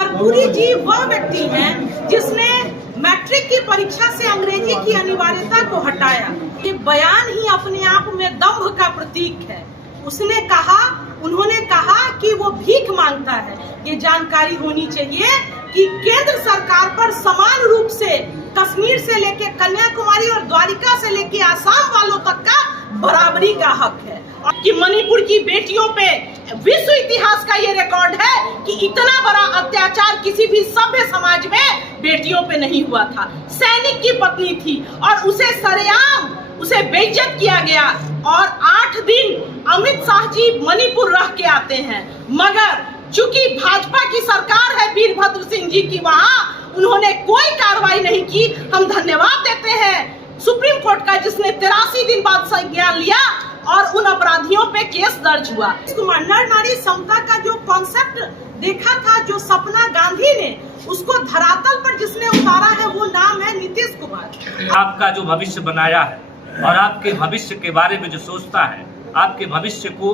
कर्पूरी जी वह व्यक्ति हैं जिसने मैट्रिक की परीक्षा से अंग्रेजी की अनिवार्यता को हटाया। ये बयान ही अपने आप में दंभ का प्रतीक है। उन्होंने कहा कि वो भीख मांगता है। ये जानकारी होनी चाहिए कि केंद्र सरकार पर समान रूप से कश्मीर से लेके कन्याकुमारी और द्वारिका से लेके आसाम वालों तक का बराबरी का हक है। और कि मणिपुर की बेटियों पे विश्व इतिहास का ये रिकॉर्ड है कि इतना बड़ा अत्याचार किसी भी सभ्य समाज में बेटियों पे नहीं हुआ था। सैनिक की पत्नी थी और उसे सरेआम उसे बेइज्जत किया गया। और 8 दिन अमित शाह जी मणिपुर रह के आते हैं, मगर चूंकि भाजपा की सरकार है वीरभद्र सिंह जी की, वहाँ उन्होंने कोई कार्रवाई नहीं की। हम धन्यवाद देते हैं सुप्रीम कोर्ट का, जिसने 83 दिन बाद संज्ञान लिया और उन अपराधियों पे केस दर्ज हुआ। नर नारी समता का जो कॉन्सेप्ट देखा था, जो सपना गांधी ने उसको धरातल पर जिसने उतारा है, वो नाम है नीतीश कुमार। आपका जो भविष्य बनाया है और आपके भविष्य के बारे में जो सोचता है, आपके भविष्य को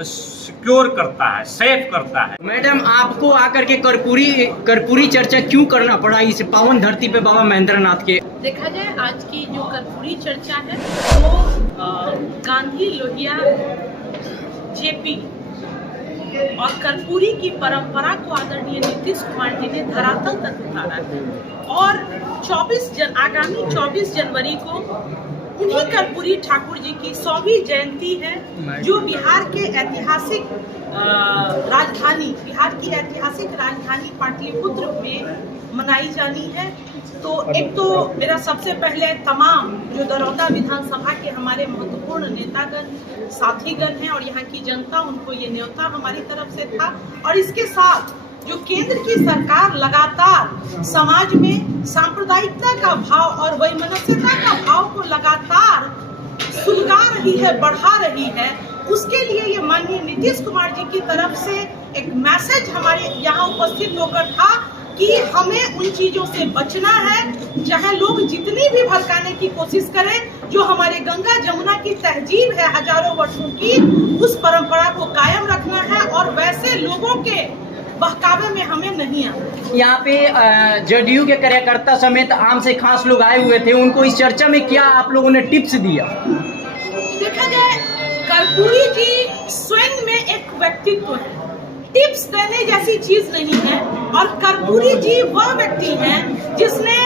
सिक्योर करता है, सेफ करता है। मैडम, आपको आकर के कर्पूरी चर्चा क्यों करना पड़ा इस पावन धरती पे बाबा महेंद्र नाथ के? देखा जाए, आज की जो कर्पूरी चर्चा है वो गांधी, लोहिया, जेपी और कर्पूरी की परंपरा को आदरणीय नीतीश कुमार जी ने धरातल तक उतारा है। और आगामी 24 जनवरी को उन्हीं कर्पूरी ठाकुर जी की 100वीं जयंती है, जो बिहार की ऐतिहासिक राजधानी पाटलिपुत्र में मनाई जानी है। तो एक तो मेरा सबसे पहले तमाम जो दरौदा विधानसभा के हमारे महत्वपूर्ण नेतागण, साथीगण हैं और यहाँ की जनता, उनको ये न्योता हमारी तरफ से था। और इसके साथ जो केंद्र की सरकार लगातार समाज में सांप्रदायिकता का भाव और वैमनस्यता का भाव को लगातार सुलगा रही है, बढ़ा रही है, उसके लिए ये माननीय नीतीश कुमार जी की तरफ से एक मैसेज हमारे यहाँ उपस्थित होकर था कि हमें उन चीजों से बचना है। चाहे लोग जितनी भी भड़काने की कोशिश करें, जो हमारे गंगा जमुना की तहजीब है हजारों वर्षों की, उस परंपरा को कायम रखना है और वैसे लोगों के बहकावे में हमें नहीं आना। यहाँ पे जदयू के कार्यकर्ता समेत आम से खास लोग आए हुए थे, उनको इस चर्चा में क्या आप लोगों ने टिप्स दिया? देखा जाए, कर्पूरी जी स्वयं में एक व्यक्तित्व है, टिप्स देने जैसी चीज नहीं है। और कर्पूरी जी वह व्यक्ति हैं जिसने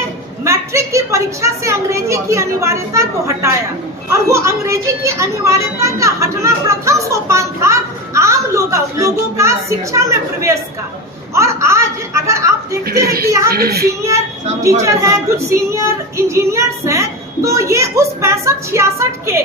मैट्रिक की परीक्षा से अंग्रेजी की अनिवार्यता को हटाया। और वो अंग्रेजी की अनिवार्यता का हटना प्रथम सोपान था आम लोगों का शिक्षा में प्रवेश का। और आज अगर आप देखते हैं कि यहाँ कुछ सीनियर टीचर हैं, कुछ सीनियर इंजीनियर्स हैं, तो ये उस 65-66 के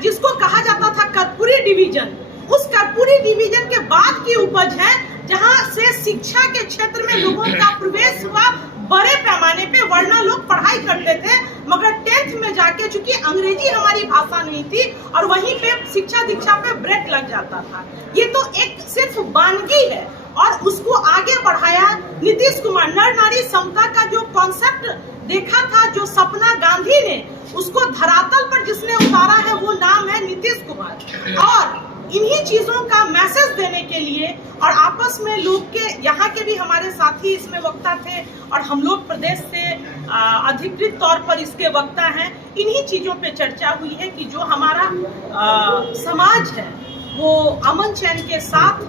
जिसको कहा जाता था कर्पूरी डिवीजन, उस कर्पूरी डिवीजन के बाद की उपज है, जहाँ से शिक्षा के क्षेत्र में लोगों का प्रवेश हुआ बड़े पैमाने पे। वरना लोग पढ़ाई करते थे, मगर 10th में जाके, चूंकि अंग्रेजी हमारी भाषा नहीं थी, और वहीं पे शिक्षा दीक्षा पे ब्रेक लग जाता था। ये तो एक सिर्फ वानगी है और उसको आगे बढ़ाया नीतीश कुमार। नर नारी समता का जो कॉन्सेप्ट देखा था, जो सपना गांधी ने उसको धरातल पर जिसने उतारा है, वो नाम है नीतीश कुमार। और इन्हीं चीजों का मैसेज देने के लिए और आपस में लोग के, यहाँ के भी हमारे साथी इसमें वक्ता थे और हम लोग प्रदेश से अधिकृत तौर पर इसके वक्ता हैं, इन्हीं चीजों पे चर्चा हुई है कि जो हमारा समाज है वो अमन चैन के साथ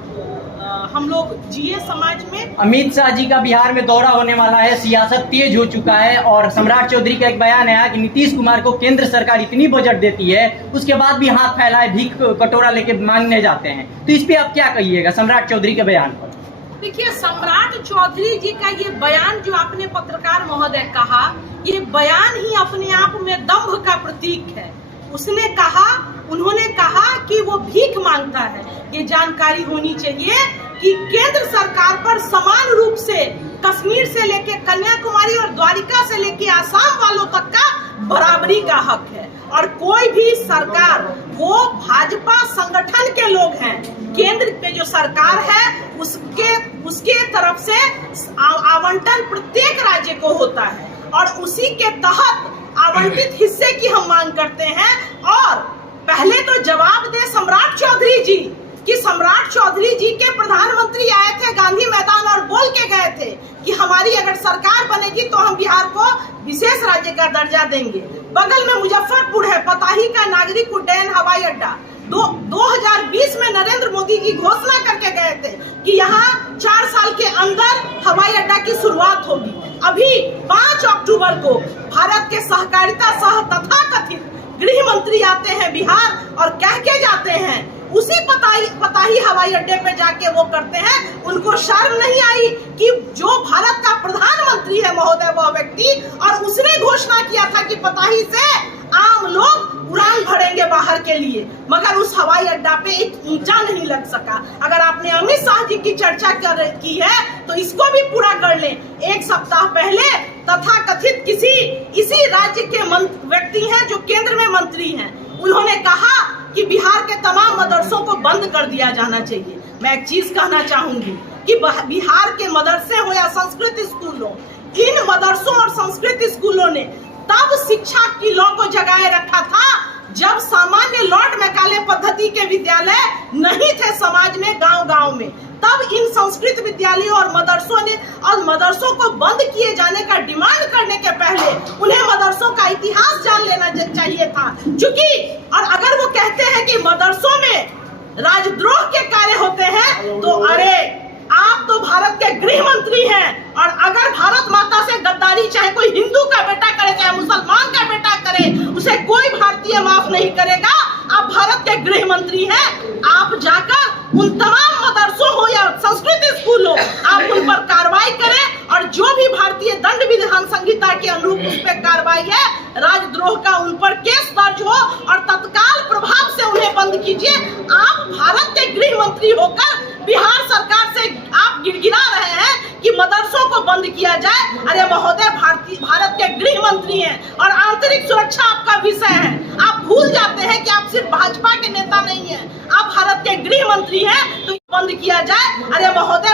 हम लोग जिए समाज में। अमित शाह जी का बिहार में दौरा होने वाला है, सियासत तेज हो चुका है और सम्राट चौधरी का एक बयान है कि नीतीश कुमार को केंद्र सरकार इतनी बजट देती है, उसके बाद भी हाथ फैलाए भीख कटोरा लेके मांगने जाते हैं। तो इस पे आप क्या कहिएगा सम्राट चौधरी के बयान पर? देखिए, सम्राट चौधरी जी का ये बयान जो आपने पत्रकार महोदय कहा, ये बयान ही अपने आप में दंभ का प्रतीक है। उन्होंने कहा कि वो भीख मांगता है। ये जानकारी होनी चाहिए कि केंद्र सरकार पर समान रूप से कश्मीर से लेके कन्याकुमारी और द्वारिका से लेके आसाम वालों तक का बराबरी का हक है। और कोई भी सरकार, वो भाजपा संगठन के लोग हैं, केंद्र पे जो सरकार है उसके तरफ से आवंटन प्रत्येक राज्य को होता है और उसी के तहत आवंटित हिस्से की हम मांग करते हैं। और पहले तो जवाब दे सम्राट चौधरी जी कि सम्राट चौधरी जी के प्रधानमंत्री आए थे गांधी मैदान और बोल के गए थे हमारी अगर सरकार बनेगी तो हम बिहार को विशेष राज्य का दर्जा देंगे। बगल में मुजफ्फरपुर है, पताही का नागरिक उड्डयन हवाई अड्डा 2020 में नरेंद्र मोदी जी घोषणा करके गए थे कि यहाँ 4 साल के अंदर हवाई अड्डा की शुरुआत होगी। अभी 5 अक्टूबर को भारत के सहकारिता सह तथाकथित गृह मंत्री आते हैं बिहार और कह के जाते हैं, उसी पताही हवाई अड्डे पे जाके वो करते हैं। उनको शर्म नहीं आई कि जो भारत का प्रधानमंत्री है महोदय वह व्यक्ति, और उसने घोषणा किया था कि पताही से आम लोग उड़ान भरेंगे बाहर के लिए, मगर उस हवाई अड्डा पे एक ईंटा नहीं लग सका। अगर आपने अमित शाह जी की चर्चा की है तो इसको भी पूरा कर लें। 1 सप्ताह पहले तथाकथित इसी राज्य के व्यक्ति हैं जो केंद्र में मंत्री हैं, उन्होंने कहा कि बिहार के तमाम मदरसों को बंद कर दिया जाना चाहिए। मैं एक चीज कहना चाहूंगी कि बिहार के मदरसे हो या संस्कृत स्कूल हो, इन मदरसों और संस्कृत स्कूलों ने तब शिक्षा की लौ को जगाए रखा था जब सामान्य लॉर्ड मैकाले पद्धति के विद्यालय नहीं थे समाज में, गांव-गांव में। तब इन संस्कृत विद्यालयों और मदरसों को बंद किए जाने का डिमांड करने के पहले उन्हें मदरसों का इतिहास जान लेना चाहिए था। चूंकि और अगर वो कहते हैं कि मदरसों में राजद्रोह के कार्य होते हैं तो अरे आप तो भारत के गृह मंत्री हैं, और अगर भारत माता से गद्दारी चाहे कोई हिंदू का बेटा करे चाहे मुसलमान का बेटा करे, उसे कोई भारतीय माफ नहीं करेगा। आप भारत के गृह मंत्री हैं, आप जाकर उन तमाम मदरसों हो या संस्कृत स्कूल हो, आप उन पर कार्रवाई करें, और जो भी भारतीय दंड विधान संहिता के अनुरूप उस पर कार्रवाई है, राजद्रोह का उन पर केस दर्ज हो और तत्काल प्रभाव से उन्हें बंद कीजिए। आप भारत के गृह मंत्री होकर बिहार सरकार से आप गिड़गिड़ा रहे हैं कि मदरसों को बंद किया जाए। अरे महोदय, भारत के गृह मंत्री हैं और आंतरिक सुरक्षा आपका विषय है। आप भूल जाते हैं कि आप सिर्फ भाजपा के नेता नहीं हैं, आप भारत के गृह मंत्री हैं, तो बंद किया जाए। अरे महोदय,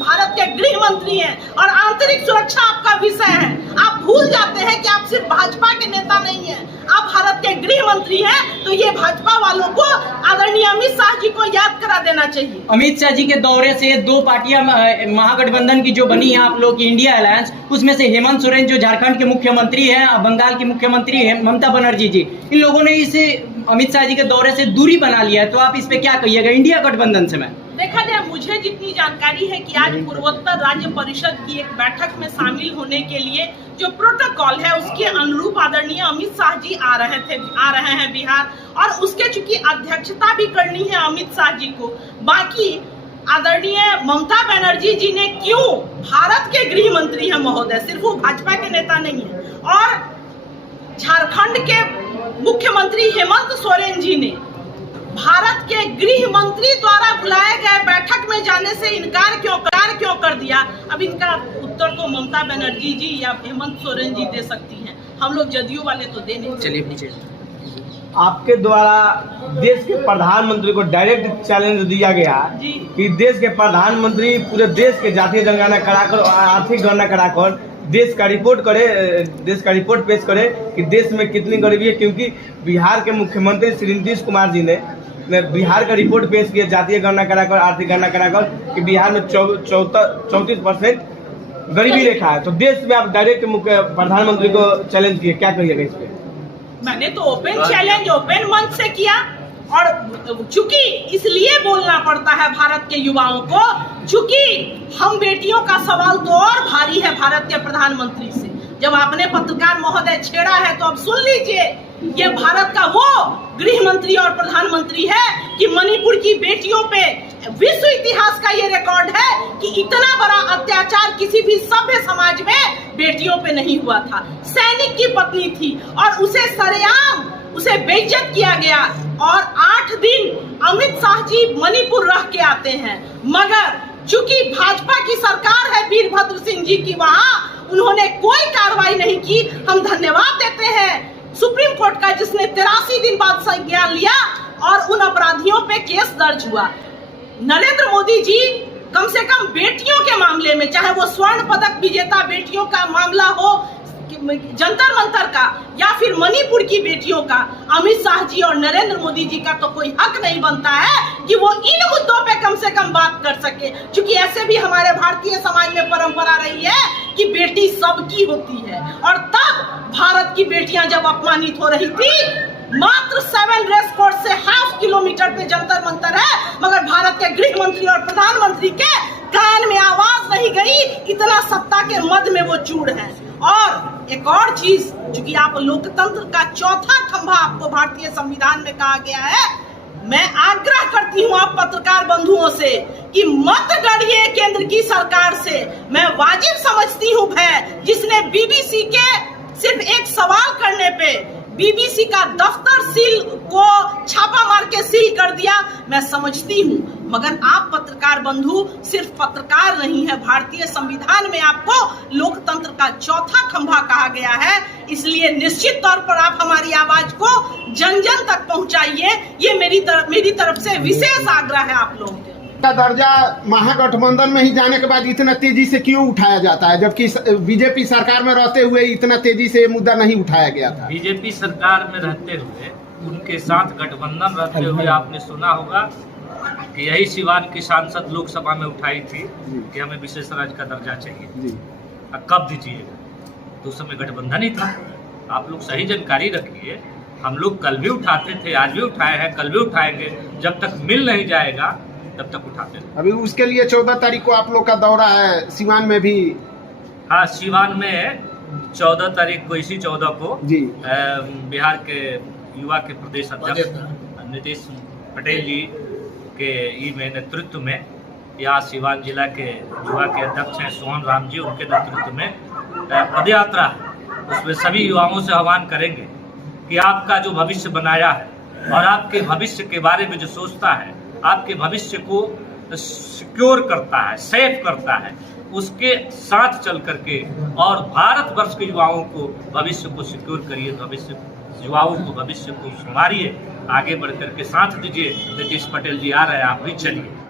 भारत के गृह मंत्री हैं और आंतरिक सुरक्षा आपका विषय है। आप भूल जाते हैं कि आप सिर्फ भाजपा के नेता नहीं हैं, आप भारत के गृह मंत्री हैं, तो ये भाजपा वालों को आदरणीय अमित शाह जी को याद करा देना चाहिए। अमित शाह जी के दौरे से 2 पार्टियां महागठबंधन की जो बनी है आप लोग की इंडिया अलायंस, उसमें से हेमंत सोरेन जो झारखंड के मुख्यमंत्री हैं, बंगाल की मुख्यमंत्री है ममता बनर्जी जी, इन लोगों ने इसे अमित शाह जी के दौरे से दूरी बना लिया है, तो आप इस पे क्या कहिएगा इंडिया गठबंधन से? मैं देखा जाए, मुझे जितनी जानकारी है कि आज पूर्वोत्तर राज्य परिषद की एक बैठक में शामिल होने के लिए जो प्रोटोकॉल है उसके अनुरूप आदरणीय अमित शाह जी आ रहे हैं बिहार, और उसके चूंकि अध्यक्षता भी करनी है अमित शाह जी को। बाकी आदरणीय ममता बनर्जी जी ने क्यों, भारत के गृह मंत्री है महोदय, सिर्फ वो भाजपा के नेता नहीं है, और झारखंड के मुख्यमंत्री हेमंत सोरेन जी ने भारत के गृह मंत्री द्वारा बुलाए गए बैठक में जाने से इनकार क्यों कर दिया? अब इनका उत्तर तो ममता बनर्जी जी या हेमंत सोरेन जी दे सकती हैं, हम लोग जदयू वाले तो दे नहीं। चलिए नीचे। आपके द्वारा देश के प्रधानमंत्री को डायरेक्ट चैलेंज दिया गया कि देश के प्रधानमंत्री पूरे देश के जातीय जनगणना कराकर और आर्थिक गणना कराकर देश का रिपोर्ट पेश करे कि देश में कितनी गरीबी है, क्योंकि बिहार के मुख्यमंत्री श्री नीतीश कुमार जी ने बिहार का रिपोर्ट पेश किया जातीय गणना कराकर आर्थिक गणना कराकर कि बिहार में 34% गरीबी रेखा है। तो देश में आप डायरेक्ट प्रधानमंत्री को चैलेंज किए, क्या कहिएगा इस पे? मैंने तो ओपन चैलेंज ओपन मंच से किया, और चूंकि इसलिए बोलना पड़ता है भारत के युवाओं को, चूंकि हम बेटियों का सवाल तो और भारी है भारत के प्रधानमंत्री से। जब आपने पत्रकार महोदय छेड़ा है तो अब सुन लीजिए, ये भारत का वो गृह मंत्री और प्रधानमंत्री है कि मणिपुर की बेटियों पे विश्व इतिहास का ये रिकॉर्ड है कि इतना बड़ा अत्याचार किसी भी सभ्य समाज में बेटियों पे नहीं हुआ था। सैनिक की पत्नी थी और उसे सरेआम उसे बेइज्जत किया गया, और 8 दिन अमित शाह जी मणिपुर रह के आते हैं, मगर चूंकि भाजपा की सरकार है वीरभद्र सिंह जी की, वहां उन्होंने कोई कार्रवाई नहीं की। हम धन्यवाद देते हैं सुप्रीम कोर्ट का जिसने 83 दिन बाद संज्ञान लिया और उन अपराधियों पे केस दर्ज हुआ। नरेंद्र मोदी जी कम से कम बेटियों के मामले में, चाहे वो स्वर्ण पदक विजेता बेटियों का मामला हो, जंतर मंतर का, या फिर मणिपुर की बेटियों का, अमित शाह जी और नरेंद्र मोदी जी का तो कोई हक नहीं बनता है कि वो इन मुद्दों पे कम से कम बात कर सके, क्योंकि ऐसे भी हमारे भारतीय समाज में परंपरा रही है बेटी सबकी होती है। और तब भारत की बेटियां जब अपमानित हो रही थी, मात्र 7 रेस कोर्स से ½ किलोमीटर पे जंतर मंतर है, मगर भारत के गृह मंत्री और प्रधानमंत्री के कान में आवाज नहीं गई। इतना सत्ता के मद में वो चूड़ है। और एक और चीज, चूंकि आप लोकतंत्र का चौथा खंभा आपको भारतीय संविधान में कहा गया है, मैं आग्रह करती हूं आप पत्रकार बंधुओं से कि मत डरिए केंद्र की सरकार से। मैं वाजिब समझती हूं भय, जिसने बीबीसी के सिर्फ एक सवाल करने पे बीबीसी का दफ्तर सील को छापा मार के सील कर दिया, मैं समझती हूं। मगर आप पत्रकार बंधु सिर्फ पत्रकार नहीं है, भारतीय संविधान में आपको लोकतंत्र का चौथा खंभा कहा गया है। इसलिए निश्चित तौर पर आप हमारी आवाज को जन जन तक पहुंचाइए। ये मेरी तरफ से विशेष आग्रह है आप लोगों के। का दर्जा महागठबंधन में ही जाने के बाद इतना तेजी से क्यों उठाया जाता है, जबकि बीजेपी सरकार में रहते हुए इतना तेजी से ये मुद्दा नहीं उठाया गया था? बीजेपी सरकार में रहते हुए, उनके साथ गठबंधन रहते हुए आपने सुना होगा कि यही सिवान की सांसद लोकसभा में उठाई थी कि हमें विशेष राज्य का दर्जा चाहिए। कब दीजिएगा? तो उस समय गठबंधन ही था। आप लोग सही जानकारी रखिए। हम लोग कल भी उठाते थे, आज भी उठाए हैं, कल भी उठाएंगे। जब तक मिल नहीं जाएगा तब तक उठाते हैं। अभी उसके लिए 14 तारीख को आप लोग का दौरा है सिवान में भी? हाँ, सिवान में 14 तारीख को, इसी 14 को जी, बिहार के युवा के प्रदेश अध्यक्ष नीतीश पटेल जी के नेतृत्व में, यहाँ सिवान जिला के युवा के अध्यक्ष हैं सोहन राम जी, उनके नेतृत्व में पदयात्रा है। उसमें सभी युवाओं से आह्वान करेंगे कि आपका जो भविष्य बनाया है और आपके भविष्य के बारे में जो सोचता है, आपके भविष्य को सिक्योर करता है, सेफ करता है, उसके साथ चल करके और भारतवर्ष के युवाओं को भविष्य को सिक्योर करिए, युवाओं को भविष्य को संवारिए, आगे बढ़ करके साथ दीजिए। नीतीश पटेल जी आ रहे हैं, आप भी चलिए।